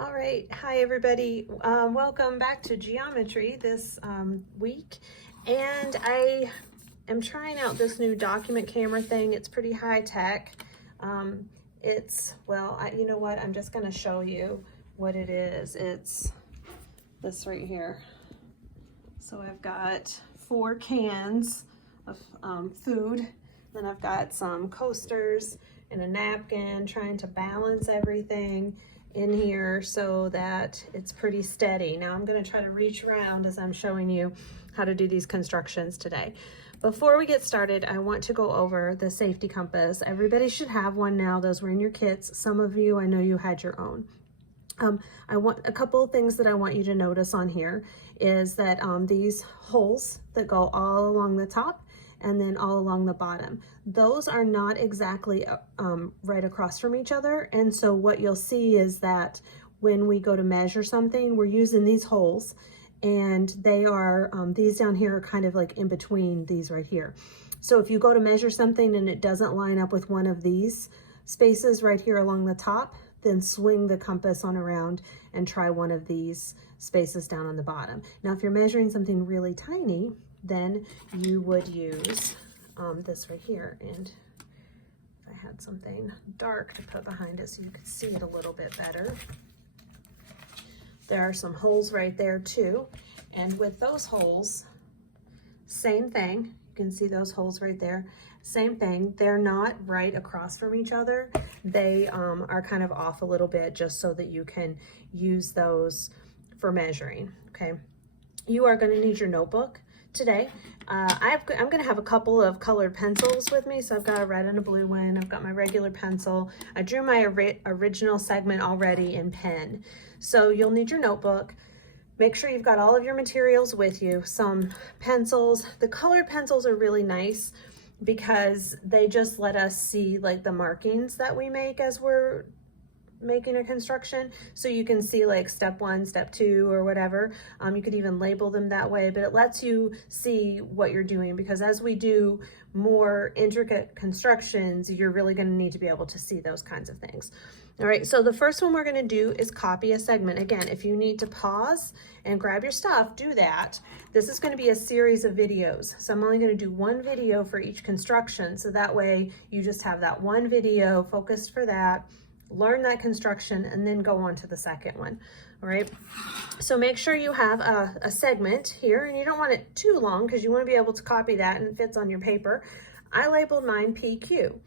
All right, hi everybody. Welcome back to geometry this week. And I am trying out this new document camera thing. It's pretty high tech. You know what? I'm just gonna show you what it is. It's this right here. So I've got 4 cans of food. Then I've got some coasters and a napkin, trying to balance everything in here so that it's pretty steady. Now I'm going to try to reach around as I'm showing you how to do these constructions today. Before we get started, I want to go over the safety compass. Everybody should have one now. Those were in your kits. Some of you, I know you had your own. I want a couple of things that I want you to notice on here is that these holes that go all along the top and then all along the bottom, those are not exactly right across from each other. And so what you'll see is that when we go to measure something, we're using these holes, and they are, these down here are kind of like in between these right here. So if you go to measure something and it doesn't line up with one of these spaces right here along the top, then swing the compass on around and try one of these spaces down on the bottom. Now, if you're measuring something really tiny, then you would use this right here. And if I had something dark to put behind it so you could see it a little bit better. There are some holes right there too. And with those holes, same thing. You can see those holes right there. Same thing, they're not right across from each other. They are kind of off a little bit just so that you can use those for measuring, okay? You are gonna need your notebook today. I'm gonna have a couple of colored pencils with me. So I've got a red and a blue one. I've got my regular pencil. I drew my original segment already in pen. So you'll need your notebook. Make sure you've got all of your materials with you. Some pencils. The colored pencils are really nice because they just let us see like the markings that we make as we're making a construction. So you can see like step 1, step 2, or whatever. You could even label them that way, but it lets you see what you're doing, because as we do more intricate constructions, you're really going to need to be able to see those kinds of things. All right, so the first one we're going to do is copy a segment. Again, if you need to pause and grab your stuff, do that. This is going to be a series of videos. So I'm only going to do one video for each construction. So that way you just have that one video focused for that, learn that construction, and then go on to the second one. All right, so make sure you have a segment here, and you don't want it too long because you want to be able to copy that and it fits on your paper. I labeled mine PQ.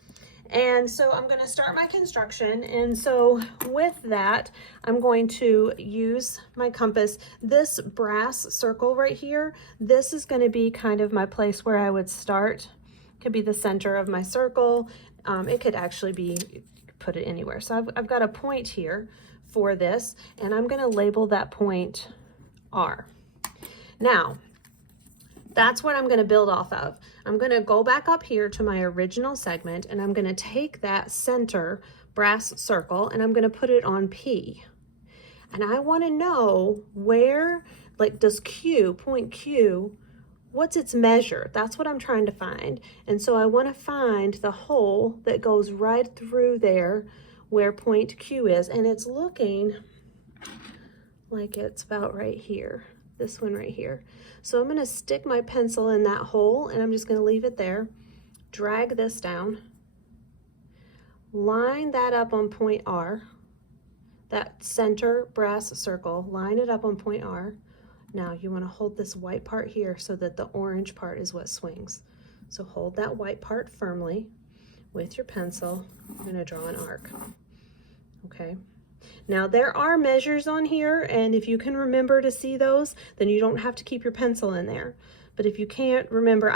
And so I'm going to start my construction. And so with that, I'm going to use my compass. This brass circle right here, this is going to be kind of my place where I would start. It could be the center of my circle. It could actually be, put it anywhere. So I've got a point here for this, and I'm going to label that point R. Now, that's what I'm going to build off of. I'm going to go back up here to my original segment, and I'm going to take that center brass circle and I'm going to put it on P. And I want to know where, like, does Q, point Q, what's its measure? That's what I'm trying to find. And so I want to find the hole that goes right through there where point Q is. And it's looking like it's about right here. This one right here. So I'm going to stick my pencil in that hole, and I'm just going to leave it there. Drag this down. Line that up on point R. That center brass circle, line it up on point R. Now you want to hold this white part here so that the orange part is what swings. So hold that white part firmly with your pencil. I'm going to draw an arc. Okay. Now there are measures on here, and if you can remember to see those, then you don't have to keep your pencil in there. But if you can't remember,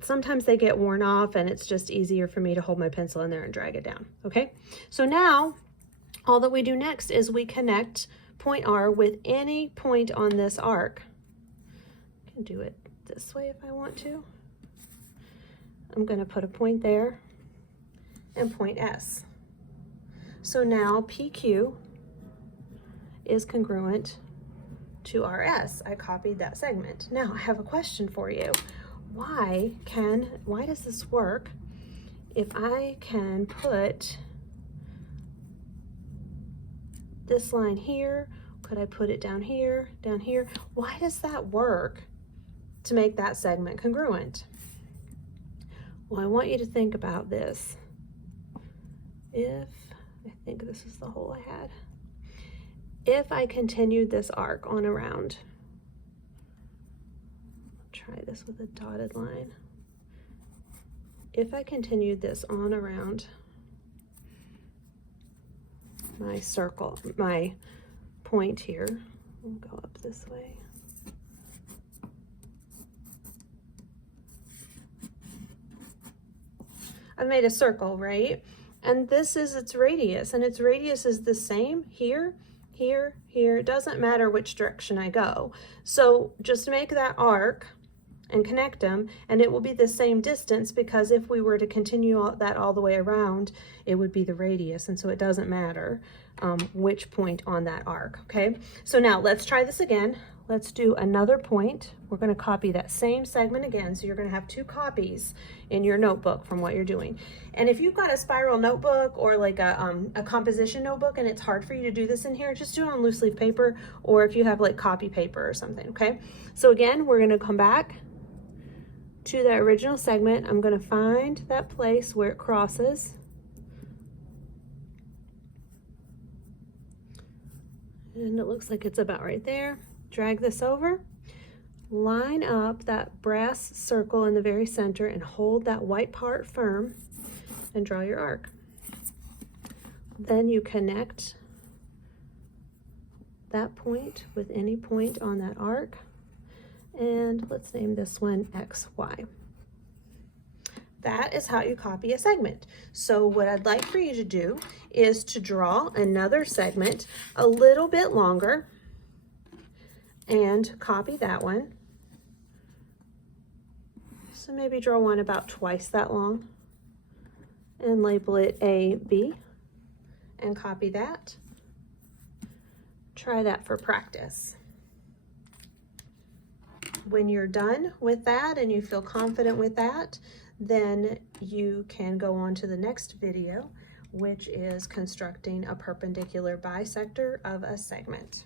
sometimes they get worn off, and it's just easier for me to hold my pencil in there and drag it down. Okay, so now all that we do next is we connect point R with any point on this arc. I can do it this way if I want to. I'm going to put a point there and point S. So now PQ is congruent to RS. I copied that segment. Now I have a question for you. Why does this work if I can put this line here? Could I put it down here, down here? Why does that work to make that segment congruent? Well, I want you to think about this. If, I think this is the hole I had. If I continued this arc on around, try this with a dotted line. If I continued this on around my circle, my point here, we'll go up this way. I've made a circle, right? And this is its radius, and its radius is the same here, here, here. It doesn't matter which direction I go. So just make that arc and connect them, and it will be the same distance, because if we were to continue that all the way around, it would be the radius, and so it doesn't matter which point on that arc, okay? So now let's try this again. Let's do another point. We're going to copy that same segment again, so you're going to have 2 copies in your notebook from what you're doing. And if you've got a spiral notebook or like a composition notebook and it's hard for you to do this in here, just do it on loose leaf paper, or if you have like copy paper or something, okay? So again, we're going to come back to that original segment. I'm going to find that place where it crosses. And it looks like it's about right there. Drag this over, line up that brass circle in the very center and hold that white part firm and draw your arc. Then you connect that point with any point on that arc. And let's name this one XY. That is how you copy a segment. So what I'd like for you to do is to draw another segment a little bit longer and copy that one. So maybe draw one about twice that long and label it AB and copy that. Try that for practice. When you're done with that and you feel confident with that, then you can go on to the next video, which is constructing a perpendicular bisector of a segment.